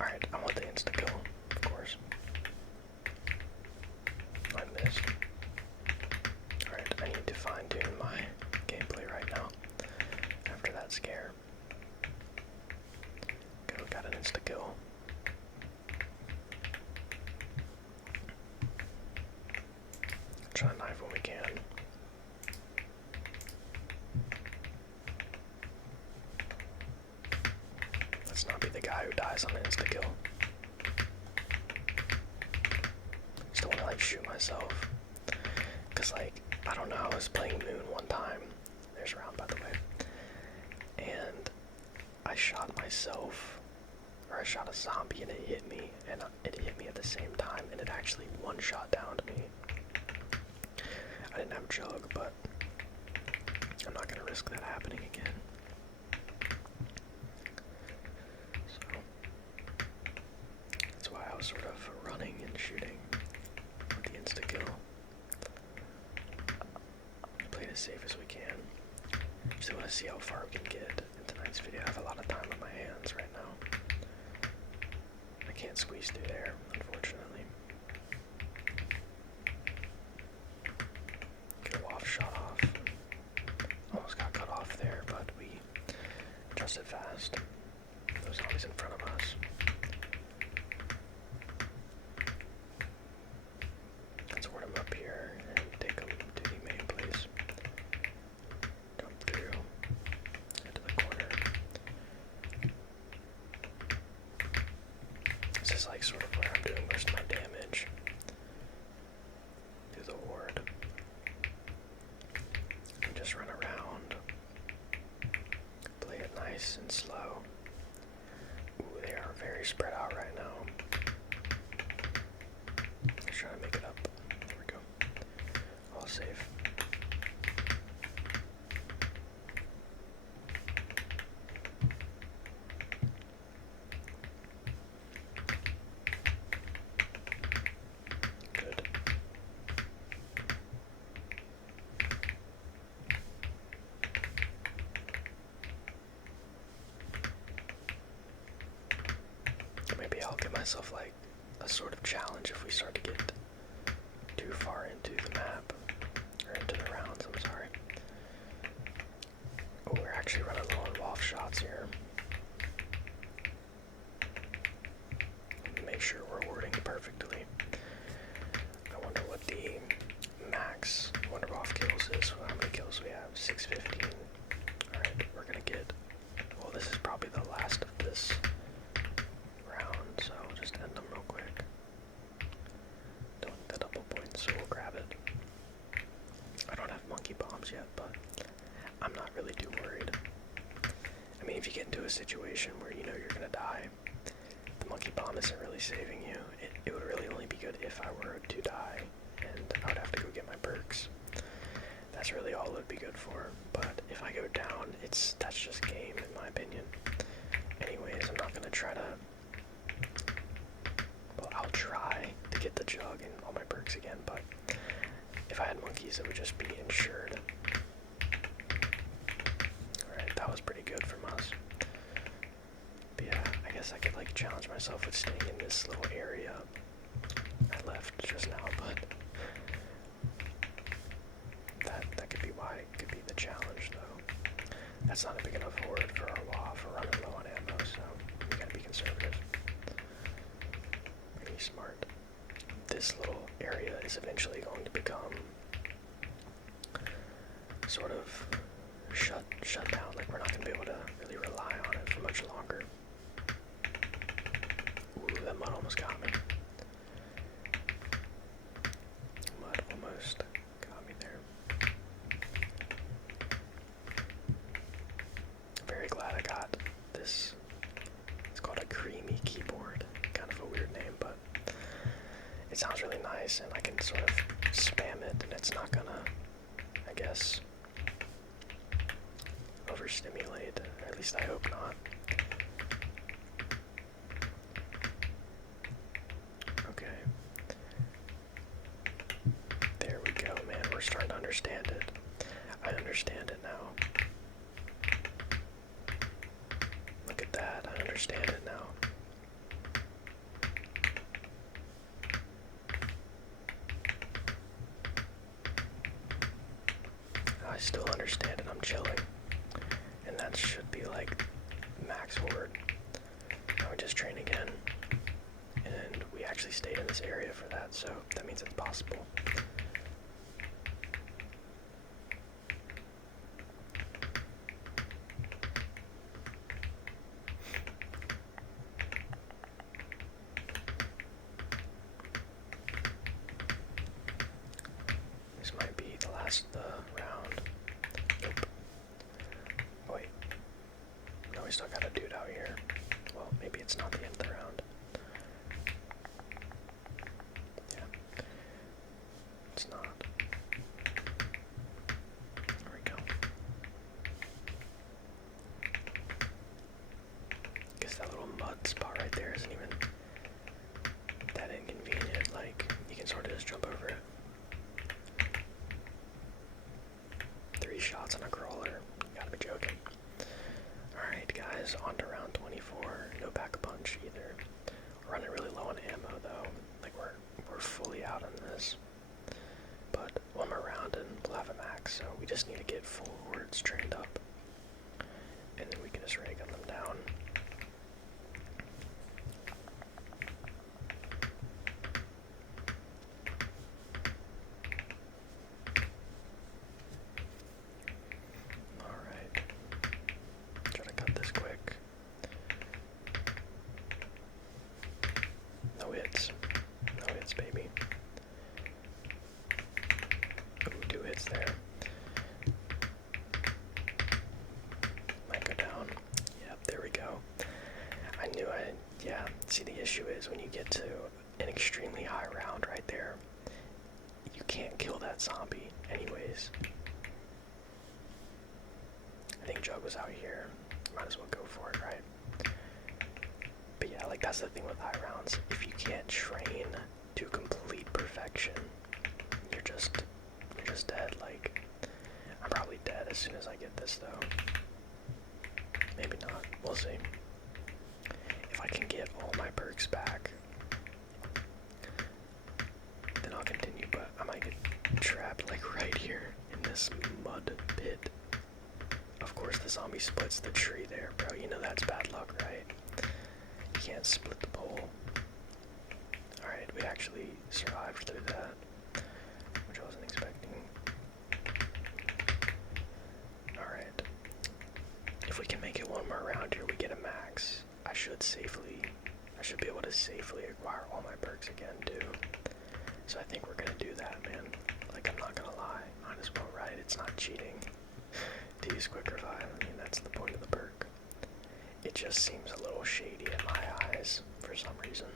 Alright, I want the insta kill, of course. I missed. Alright, I need to fine tune my gameplay right now. After that scare. Okay, we got an insta kill. Try to knife when we can. Let's not be the guy who dies on an insta kill. Just don't want to like shoot myself. Cause like, I don't know, I was playing Moon one time. There's a round by the way. And I shot myself, or I shot a zombie and it hit me, and it hit me at the same time, and it actually one-shot downed me. I didn't have Jug, but I'm not gonna risk that happening again. So that's why I was sort of running and shooting with the insta-kill. Play it as safe as we can. Just want to see how far we can get in tonight's video. I have a lot of time on my hands right now. I can't squeeze through there, unfortunately. Get a waft shot off. Almost got cut off there, but we adjusted fast. Those zombies in front of us. Let's ward them up here and take them to the main place. Jump through. Head to the corner. This is like sort of where I'm doing most of my damage. Do the ward. And just run around. Play it nice and slow. Ooh, they are very spread out right now. Let's try to make it up. There we go. All safe. Good. Maybe I'll give myself like a sort of challenge if we start to get too far into the map, or into the rounds, I'm sorry. Oh, we're actually running low on waft shots here. Make sure we're warding perfectly. I wonder what the max wonder waft kills is. How many kills we have? 615. Alright, we're gonna get... Well, this is probably the last of this round, so I'll just end them real quick. Don't need the double points, so we'll grab it. I don't have monkey bombs yet, but I'm not really too worried. I mean, if you get into a situation where you know you're gonna die, the monkey bomb isn't really saving you. It would really only be good if I were to die, and I would have to go get my perks. That's really all it would be good for. But if I go down, that's just game, in my opinion. Anyways, I'm not gonna try to... Well, I'll try to get the Jug and all my perks again, but if I had monkeys, it would just be insured. Alright, that was pretty good from us. But yeah, I guess I could like challenge myself with staying in this little area I left just now, but that could be why it could be the challenge though. That's not a big enough horde for our WAF. We're running low on ammo, so we gotta be conservative. Pretty smart. is eventually going to become sort of shut down. Like, we're not going to be able to really rely on it for much longer. Ooh, that mud almost got me. Mud almost got me there. I'm very glad I got this. It's called a creamy keyboard. Kind of a weird name, but it sounds really nice, and I can sort of spam it, and it's not gonna, I guess, overstimulate, or at least I hope not. Okay. There we go, man. We're starting to understand it. I understand it now. Look at that. I understand it now. I still understand it. I'm chilling. And that should be like max horde. Now we just train again. And we actually stayed in this area for that, so that means it's possible. This might be the last round. Nope. Oh, wait. No, we still got a dude out here. Well, maybe it's not the end of the round. Yeah. It's not. There we go. Guess that little mud spot right there isn't even that inconvenient. Like, you can sort of just jump over it. 3 shots on a crawler. You gotta be joking. Alright, guys, on to round 24. No back punch either. We're running really low on ammo, though. Like, we're fully out on this. But one more round and we'll have a max, so we just need to get full hordes trained up. And then we can just ray gun them down. Alright. Try to cut this quick. No hits. No hits, baby. Ooh, 2 hits there. Might go down. Yep, there we go. I knew I... Yeah, see, the issue is when you get to an extremely high round right there, you can't kill that zombie anyways. I think Jug was out here. Might as well go for it, right? But yeah, like, that's the thing with high rounds. If you can't train to complete perfection, you're just dead. Like, I'm probably dead as soon as I get this, though. Maybe not. We'll see. If I can get all my perks back, then I'll continue, but I might get trapped, like, right here in this mud pit. Of course, the zombie splits the tree there, bro. You know that's bad luck, right? You can't split the pole. Alright, we actually survived through that, which I wasn't expecting. Alright. If we can make it one more round here, we get a max. I should be able to safely acquire all my perks again, too. So I think we're gonna do that, man. Like, I'm not gonna lie. Might as well, right? It's not cheating to use quick revive. I mean, that's the point of the perk. It just seems a little shady in my eyes for some reason.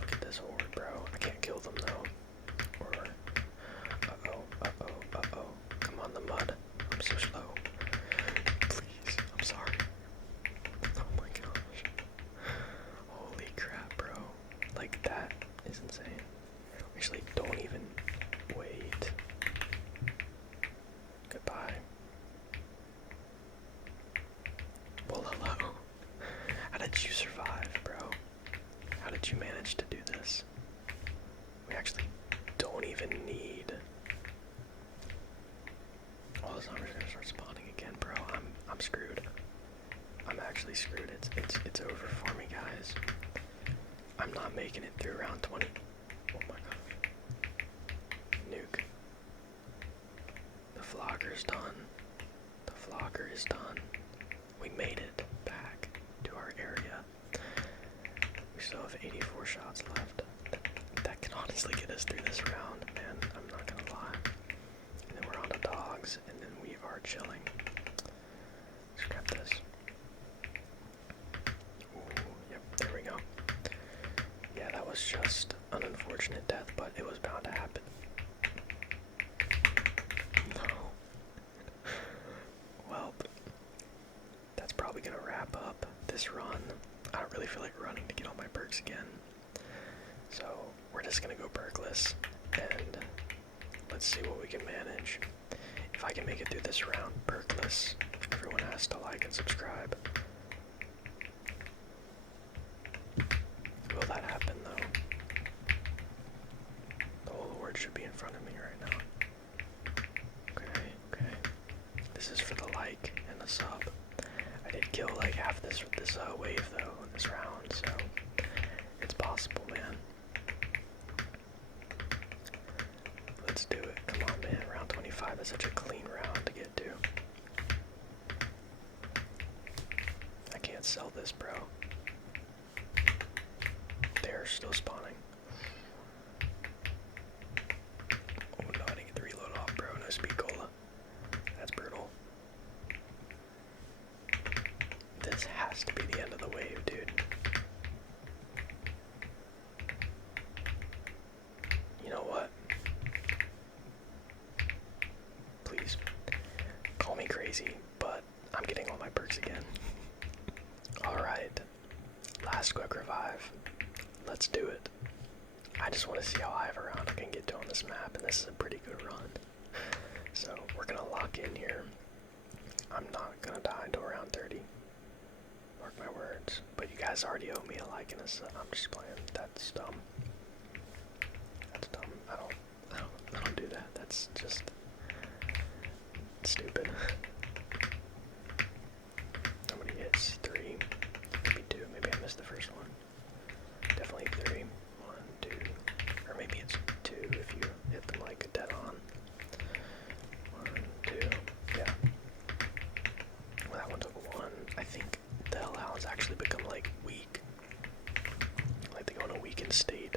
Look at this horde, bro. I can't kill them, though. Or... Uh-oh. Come on, the mud. I'm so slow. Please, I'm sorry. Oh my gosh. Holy crap, bro. Like, that is insane. Actually, don't even wait. Goodbye. Well, hello. How did you survive, bro? How did you manage to do this? We actually don't even need... All the zombies are gonna start spawning again, bro. I'm screwed. I'm actually screwed. It's over for me, guys. I'm not making it through round 20. flogger is done. The flogger is done. We made it back to our area. We still have 84 shots left. That can honestly get us through this round, man. I'm not gonna lie. And then we're on to dogs, and then we are chilling. Let's grab this. Ooh, yep, there we go. Yeah, that was just an unfortunate death, but it was bound to happen. No. Well, that's probably gonna wrap up this run. I don't really feel like running to get all my perks again. So we're just gonna go perkless and let's see what we can manage. If I can make it through this round perkless, everyone has to like and subscribe. Will that happen though? The whole Lord should be in front of me right now. Okay. This is for the like and the sub. I did kill like half this wave though in this round, so it's possible, man. Let's do it. Come on, man. Round 25 is such a clean round to get to. I can't sell this, bro. They're still spawning. Oh no, I didn't get the reload off, bro. No speed cola. That's brutal. This has to be the end of the wave, dude. You know what? Please, call me crazy, but I'm getting all my perks again. Alright, last quick revive. Let's do it. I just want to see how high of a round I can get to on this map, and this is a pretty good run. So, we're gonna lock in here. I'm not gonna die until round 30. Mark my words. But you guys already owe me a like and a sub. I'm just playing. That's dumb. That's dumb. I don't do that. That's just stupid. How many hits? 3. Maybe 2. Maybe I missed the first one. Definitely 3. 1, 2. Or maybe it's 2 if you hit them like dead on. 1, 2. Yeah. Well, that one took 1. I think the hellhounds actually become like weak. Like they go in a weakened state.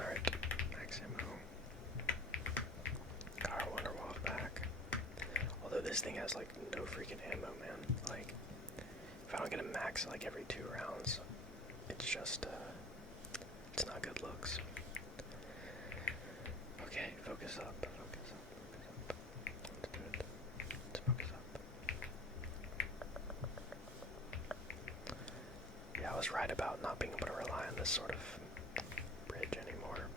Alright, max ammo. Got our Wonderwall back. Although this thing has like no freaking ammo, man. Like, if I don't get a max like every 2 rounds, it's just, it's not good looks. Okay, focus up, focus up, focus up. Let's do it. Let's focus up. Yeah, I was right about not being able to rely on this sort of bridge anymore.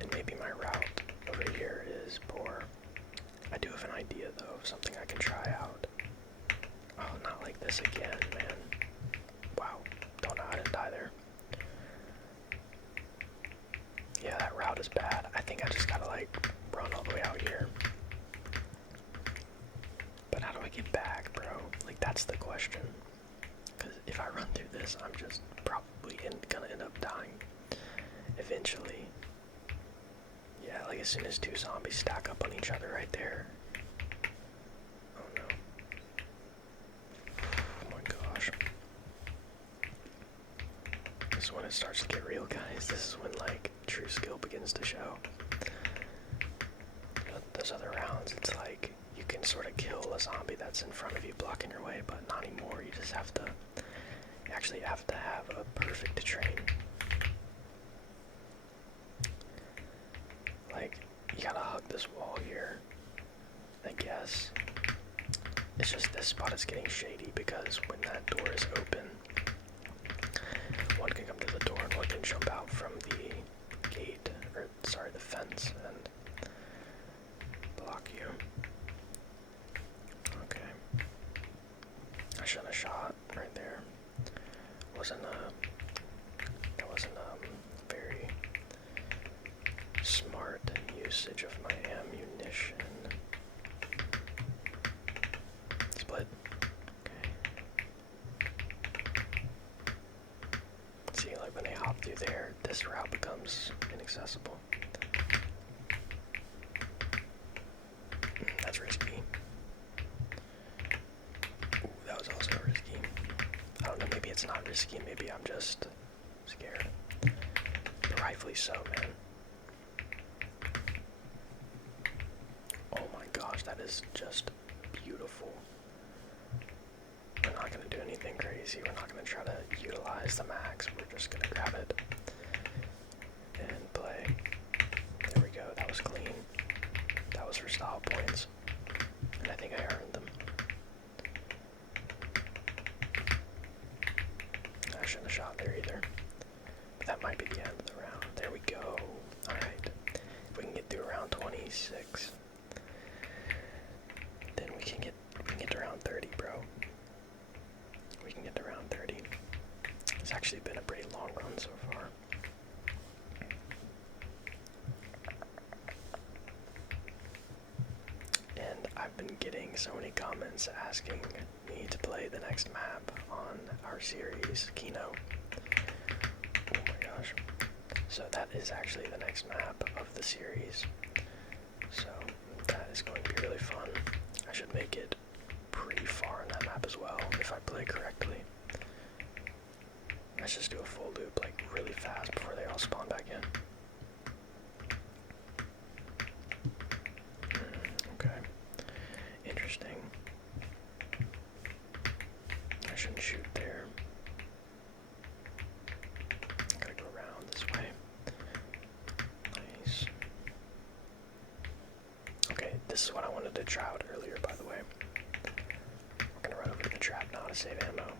And maybe my route over here is poor. I do have an idea though of something I can try out. Oh, not like this again, man. Wow, don't know how I didn't die there. Yeah, that route is bad. I think I just gotta like run all the way out here. But how do I get back, bro? Like that's the question. Because if I run through this, I'm just probably gonna end up dying eventually. Yeah, like as soon as 2 zombies stack up on each other right there. Oh no. Oh my gosh. This is when it starts to get real, guys. This is when like true skill begins to show. Those other rounds, it's like you can sort of kill a zombie that's in front of you blocking your way, but not anymore. You just have to, you actually have to have a perfect train. Like, you gotta hug this wall here, I guess. It's just this spot is getting shady because when that door is open, one can come to the door and one can jump out from the gate, or sorry, the fence, and block you. Okay. I shouldn't have shot right there. That wasn't very smart usage of my ammunition. Split. Okay. See, through there, this route becomes inaccessible. That's risky. Ooh, that was also risky. I don't know, maybe it's not risky, maybe I'm just scared. But rightfully so, man. Oh my gosh, that is just beautiful. We're not going to do anything crazy. We're not going to try to utilize the max. We're just going to grab it and play. There we go. That was clean. That was for style points. And I think I earned them. I shouldn't have shot there either. But that might be the end of the round. There we go. Alright. If we can get through round 26, then we can get to round 30, bro. We can get to round 30. It's actually been a pretty long run so far. And I've been getting so many comments asking me to play the next map on our series, Kino. Oh my gosh. So that is actually the next map of the series. So that is going to be really fun. I should make it pretty far on that map as well, if I play correctly. Let's just do a full loop, like, really fast before they all spawn back in. Okay. Interesting. I shouldn't shoot there. I gotta go around this way. Nice. Okay, this is what I wanted to try out earlier, by the way. We're gonna run over to the trap now to save ammo.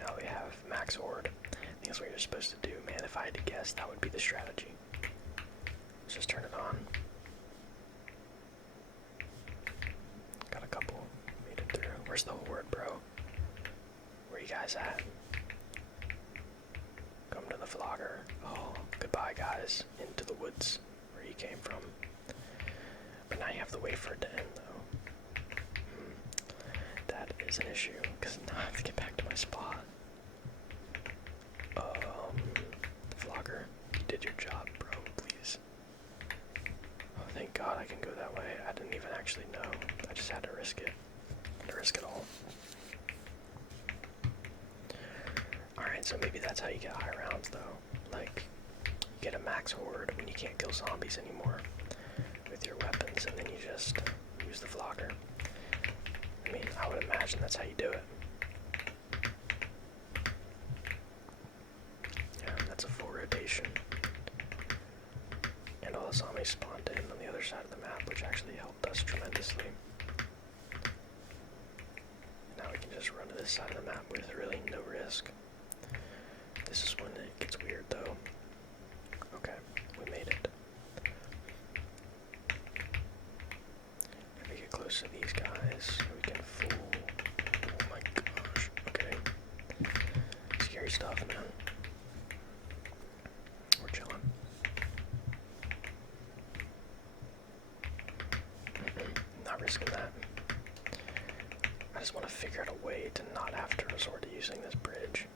Now we have max horde. I think that's what you're supposed to do, man. If I had to guess, that would be the strategy. Let's just turn it on. Got a couple. Made it through. Where's the horde, bro? Where you guys at? Come to the flogger. Oh, goodbye, guys. Into the woods where you came from. But now you have to wait for it to end, though. That is an issue, because now I have to get back to my spot. Flogger, you did your job, bro, please. Oh, thank God I can go that way. I didn't even actually know. I just had to risk it. To risk it all. Alright, so maybe that's how you get high rounds, though. Like, you get a max horde when you can't kill zombies anymore with your weapons, and then you just use the flogger. I mean, I would imagine that's how you do it. Yeah, that's a full rotation. And all the zombies spawned in on the other side of the map, which actually helped us tremendously. And now we can just run to this side of the map with really no risk. This is when it gets weird, though. Okay, we made it. If we get close to these guys, we can fool. Oh my gosh. Okay. Scary stuff, man. We're chilling. Not risking that. I just want to figure out a way to not have to resort to using this bridge.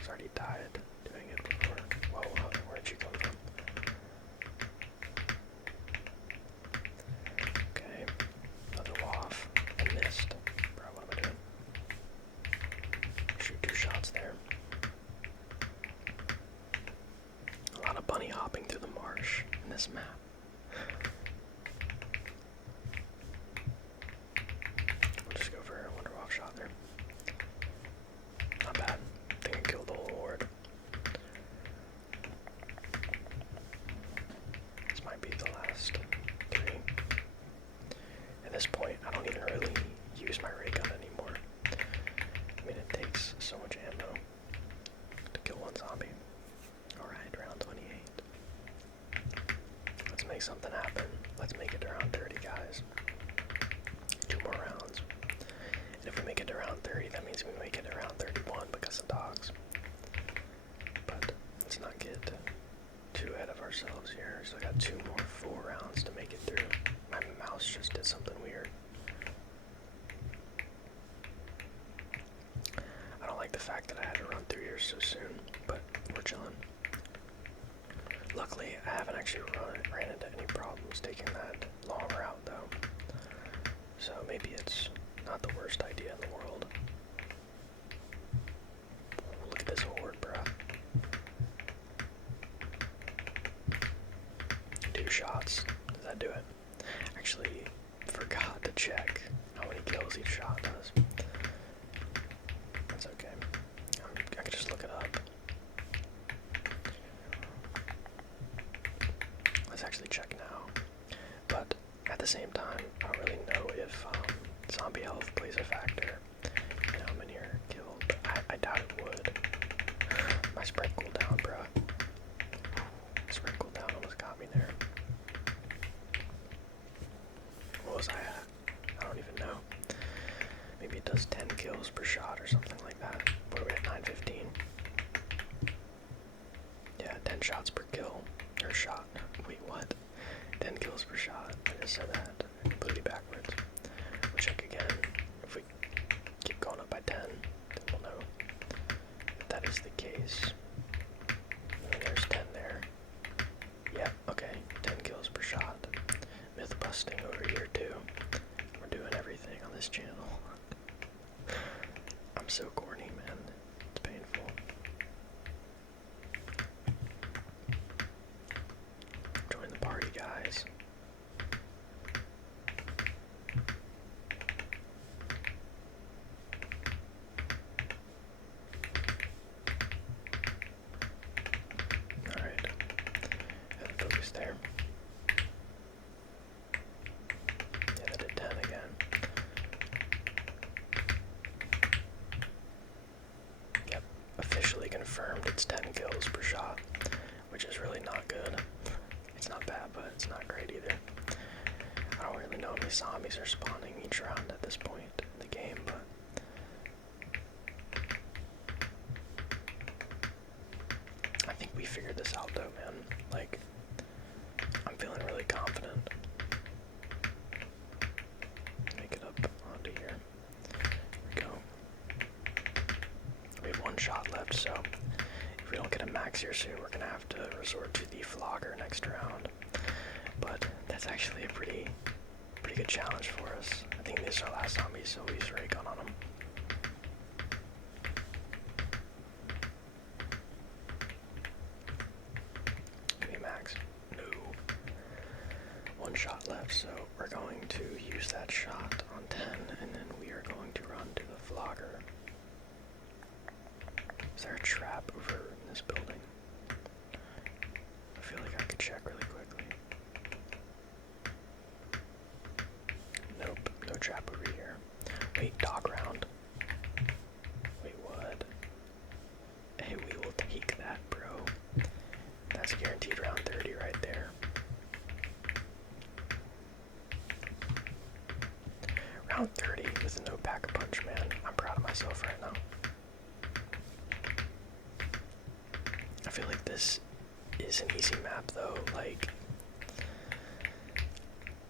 I've already died doing it before. Whoa, where'd you come from? Okay, another waff. I missed. Bro, what am I doing? Shoot 2 shots there. A lot of bunny hopping through the marsh in this map. We'll just go for a wonder waff shot there. Not bad. I think I killed the whole horde. This might be the last 3. At this point, I don't even really use my ray gun anymore. I mean, it takes so much ammo to kill one zombie. Alright, round 28. Let's make something happen. Let's make it to round 30, guys. 2 more rounds. And if we make it to round 30, that means we make it to round 31 because of dogs. But let's not get too ahead of ourselves here. So I got 2 more full rounds to make it through. My mouse just did something weird. I don't like the fact that I had to run through here so soon, but we're chilling. Luckily, I haven't actually ran into any problems taking that long route, though. So maybe it's not the worst idea in the world. Look at this horde, bruh. 2 shots. Does that do it? Actually, forgot to check how many kills each shot does. That's okay. I can just look it up. Let's actually check now. But at the same time, I don't really know if zombie health plays a factor in how many are killed. I doubt it would. My sprint cooldown, bruh. Sprint cooldown almost got me there. What was I at? I don't even know. Maybe it does 10 kills per shot or something like that. What are we at, 915? Yeah, 10 shots per kill. Or shot. Wait, what? 10 kills per shot. I just said that completely backwards. We'll check again. If we keep going up by 10, then we'll know that that is the case. And then there's 10 there. Yeah, okay. 10 kills per shot. Myth busting over here too. We're doing everything on this channel. I'm so corny, man. It's painful. Join the party, guys. Alright. Have to focus there. Yeah, that did 10 again. Yep, officially confirmed it's 10 kills per shot, which is really not good. It's not bad, but it's not great either. I don't really know how many zombies are spawning each round at this point in the game, but I think we figured this out though, man. Like, I'm feeling really confident. Make it up onto here. Here we go. We have 1 shot left, so if we don't get a max here soon, we're gonna have to resort to the flogger next round. But that's actually a pretty good challenge for us. I think this is our last zombie, so we use ray gun on him. Give me a max. No. 1 shot left, so we're going to use that shot on 10, and then we are going to run to the flogger. Is there a trap over in this building? I feel like I could check really quickly. Nope, no trap over here. Wait, dog round. Wait, what? Hey, we will take that, bro. That's guaranteed round 30 right there. Round 30 with no pack-a-punch, man. I'm proud of myself right now. I feel like this is an easy map though, like,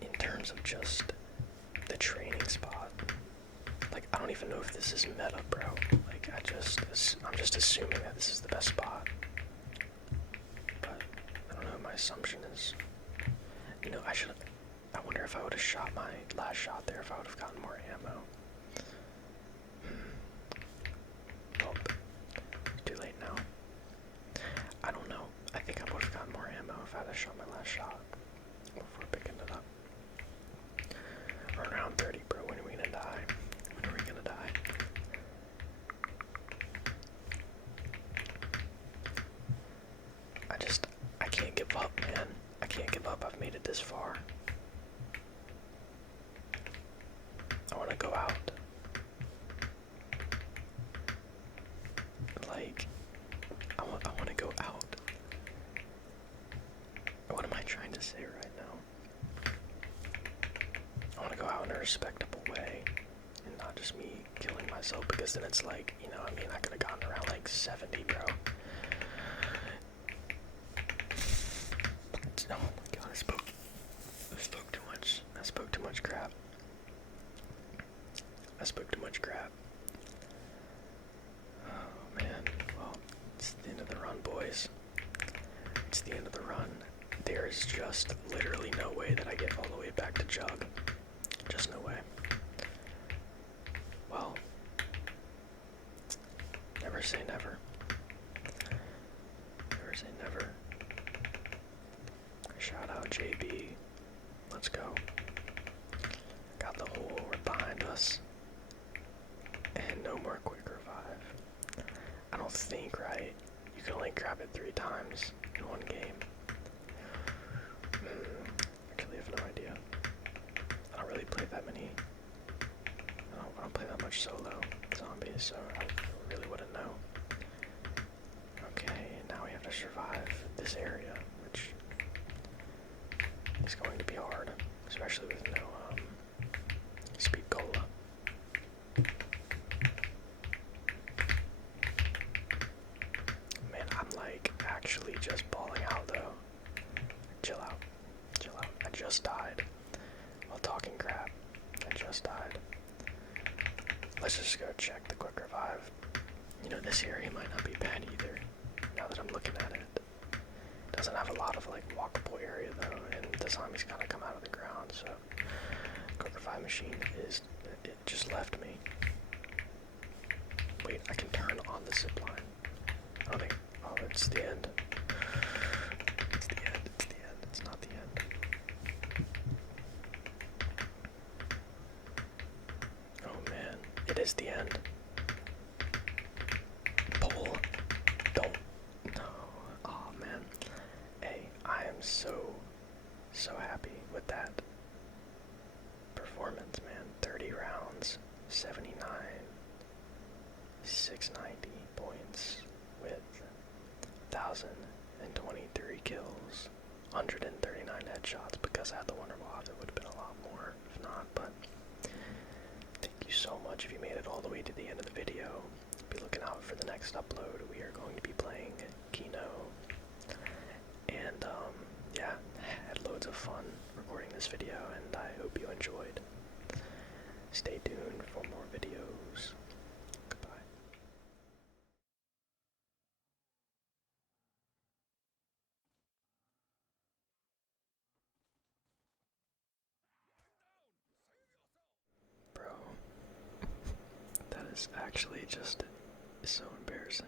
in terms of just the training spot. Like, I don't even know if this is meta, bro. Like, I'm just assuming that this is the best spot. But, I don't know, my assumption is, you know, I wonder if I would have shot my last shot there, if I would have gotten more ammo. Nope. It's too late now. I don't know. I think I would have gotten more ammo if I had shot my last shot before picking it up. We're around 30, bro. When are we gonna die? When are we gonna die? I can't give up, man. I can't give up. I've made it this far. I want to go out. Like, I want to go out. What am I trying to say right now? I want to go out in a respectable way and not just me killing myself, because then it's like, you know, I mean, I could have gotten around like 70, bro. Oh my god, I spoke too much. I spoke too much crap. I spoke too much crap. Oh man. Well, it's the end of the run, boys. It's the end of the run. There is just literally no way that I get all the way back to Jug. Just no way. Well, never say never. Never say never. Shout out JB. Let's go. Got the hole behind us. And no more quick revive. I don't think, right? You can only grab it 3 times in one game. Actually, I have no idea. I don't really play that many. I don't play that much solo zombies, so I really wouldn't know. Okay, now we have to survive this area, which is going to be hard, especially with no speed cola. Man, I'm like actually just balling out though. Chill out. Chill out. I just died while talking crap. I just died. Let's just go check the quick revive. You know, this area might not be bad either, now that I'm looking at it. Doesn't have a lot of like walkable area though, and the zombies kind of come out of the ground, so quick revive machine is, it just left me. Wait, I can turn on the zip line. I don't think, oh, it's the end. It's the end, it's the end, it's not the end. Oh man, it is the end. Pull. Don't. No. Oh man. Hey, I am so happy with that performance, man. 30 rounds, 79, 690 points with 1,023 kills, 139 headshots. Because I had the Wonder Mob, it would have been a lot more if not, but thank you so much if you made it all the way to the end of the video. Be looking out for the next upload. We are going to be playing Kino. And yeah, had loads of fun recording this video, and I hope you enjoyed. Stay tuned for more videos. Goodbye. Bro, that is actually just so embarrassing.